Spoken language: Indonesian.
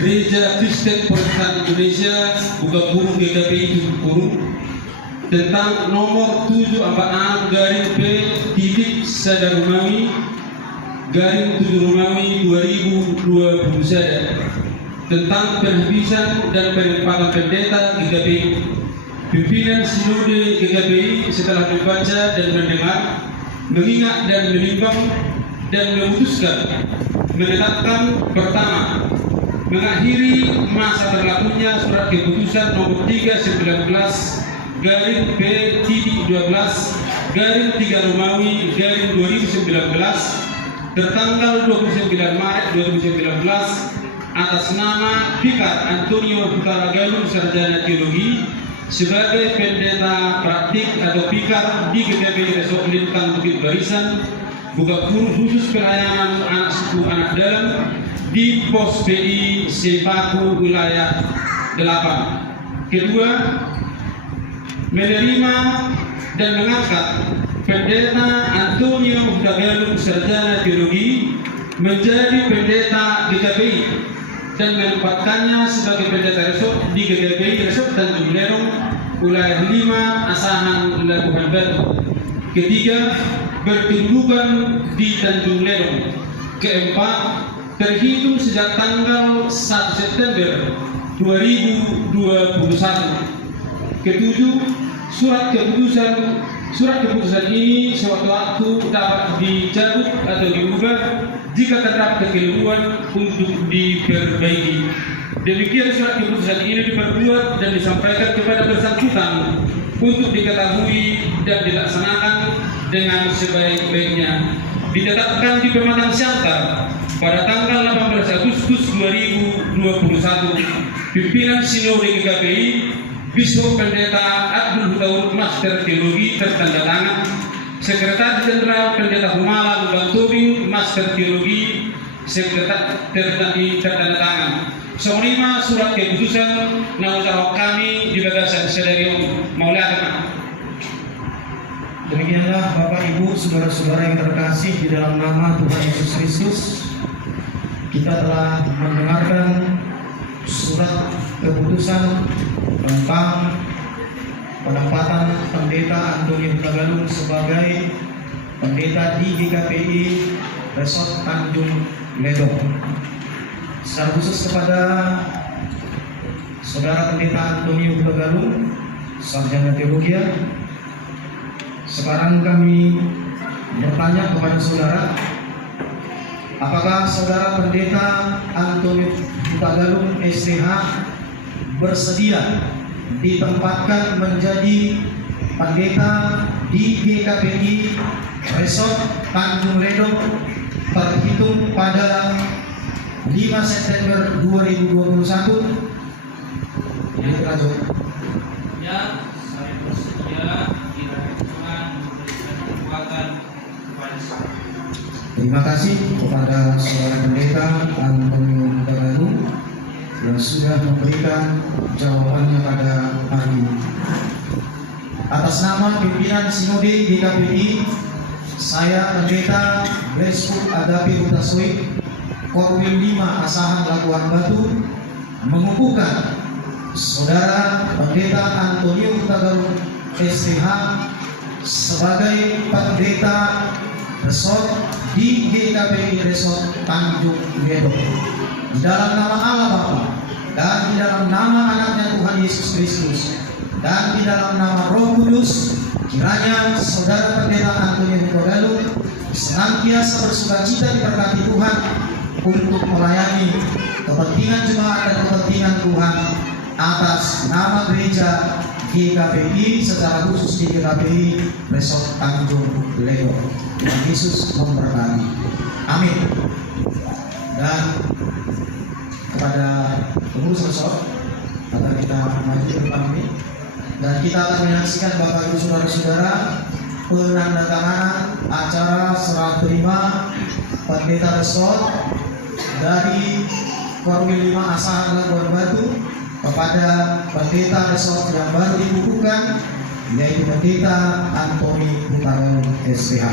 Gereja Kristen Protestan Indonesia buka burung GKPI burung tentang nomor 746 garing P titik Sadar Romawi garing 7 Romawi 2021 tentang penghabisan dan penempatan pendeta GKPI. Pimpinan Sinode GKPI setelah membaca dan mendengar, mengingat dan menimbang dan memutuskan menetapkan pertama, mengakhiri masa berlakunya surat keputusan nomor 319 garing P.12 garing 3 Romawi garing 2019 tertanggal 29 Maret 2019 atas nama Vikar Antonio Hutara Galung Sarjana Teologi sebagai pendeta praktik atau Vikar di GKPI Resort Lintang Bukit Barisan buka kurung khusus pelayanan anak suku anak dalam di pos PI Sepaku wilayah 8. Kedua, menerima dan mengangkat pendeta Antonio Hutagalung Sarjana Teologi menjadi pendeta GKPI dan menempatkannya sebagai pendeta resort di GKPI Resort Tanjung Lerong wilayah 5 Asahan Labuhan Batu. Ketiga, berkedudukan di Tanjung Lerong. Keempat, terhitung sejak tanggal 1 September 2021. Ketujuh, surat keputusan ini sewaktu-waktu dapat dicabut atau diubah jika terdapat kekeliruan untuk diperbaiki. Demikian surat keputusan ini diperbuat dan disampaikan kepada bersangkutan untuk diketahui dan dilaksanakan dengan sebaik-baiknya. Ditetapkan di Pematang Siantar pada tanggal 18 Agustus 2021. Pimpinan Sinode GKPI Biskup Pendeta Abdul Hutaur Master Teologi tertandatangan. Sekretaris Jenderal Pendeta Humala Lubang Tobing Master Teologi Sekretaris tertandatangan. Semelima surat keputusan Nauzaroh kami di Bagasan Sedarium Maulana. Demikianlah Bapak Ibu saudara-saudara yang terkasih di dalam nama Tuhan Yesus Kristus, kita telah mendengarkan surat keputusan tentang penempatan pendeta Antonio Hutagalung sebagai pendeta di GKPI Resort Tanjung Lerong. Secara khusus kepada Saudara Pendeta Antonio Hutagalung Sarjana Teologi, sekarang kami bertanya kepada saudara, apakah saudara Pendeta Antonio Hutagalung STH bersedia ditempatkan menjadi pendeta di GKPI Resort Tanjung Lerong terhitung pada 5 September 2021? Ya, saya bersedia kiranya Tuhan memberikan kekuatan kepada saya. Terima kasih kepada saudara Pendeta Antonio Hutagalung yang sudah memberikan jawabannya pada hari ini. Atas nama pimpinan Sinode GKPI, saya Pendeta Biskup Agape Hutasoi Korwil 5 Asahan Labuan Batu mengukuhkan Saudara Pendeta Antonio Hutagalung STH sebagai pendeta resort di GKPI Resort Tanjung Lerong dalam nama Allah Bapa dan di dalam nama anaknya Tuhan Yesus Kristus dan di dalam nama Roh Kudus, kiranya Saudara Pendeta Antonio Hutagalung senantiasa bersukacita diberkati Tuhan untuk melayani kepentingan jemaat dan kepentingan Tuhan atas nama gereja GKPI, secara khusus di GKPI Resort Tanjung Lerong. Tuhan Yesus memberkati. Amin. Dan kepada pengurus resort, agar kita maju ke depan ini, dan kita akan menyaksikan Bapak Ibu saudara-saudara penandatanganan acara serah terima pendeta resort dari Korwil 5 Asahan Labuan Batu kepada pendeta resort yang baru dikukuhkan, yaitu Pendeta Antonio Hutagalung STH.